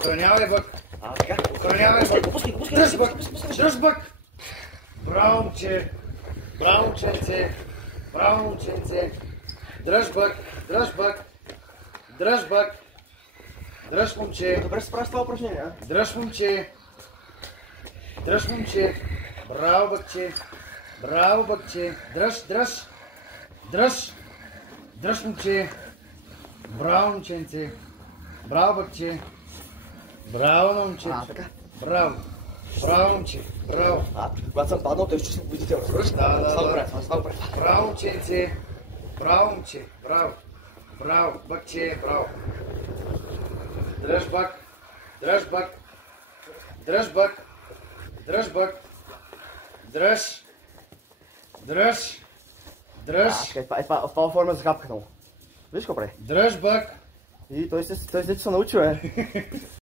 Охранявай бък. Така. Охранявай бък. Пускай, пускай. Дръж бък. Дръж бък. Браво, момче. Браво, момченце. Браво, момченце. Дръж бък. Дръж бък. Дръж бък. Дръж, момче. Добре се справиш с това упражнение, а? Дръж, момче. Дръж, момче. Браво, бъкче. Браво, бъкче. Дръж, дръж. Дръж. Дръж, момче. Браво, момченце. Браво, бъкче. Браво, момче. Така. Браво. Браво, момче. Браво. Когато съм паднал, той ще се победител, разбираш? Да. Това прави. Браво, момченце. Браво, момче. Браво. Браво, бъкче. Браво. Дръж бък. Дръж бък. Дръж бък. Дръж бък. Дръж. Дръж. Дръж. Това форма за хапката му. Виж какво прави? Дръж бък. И той се научил,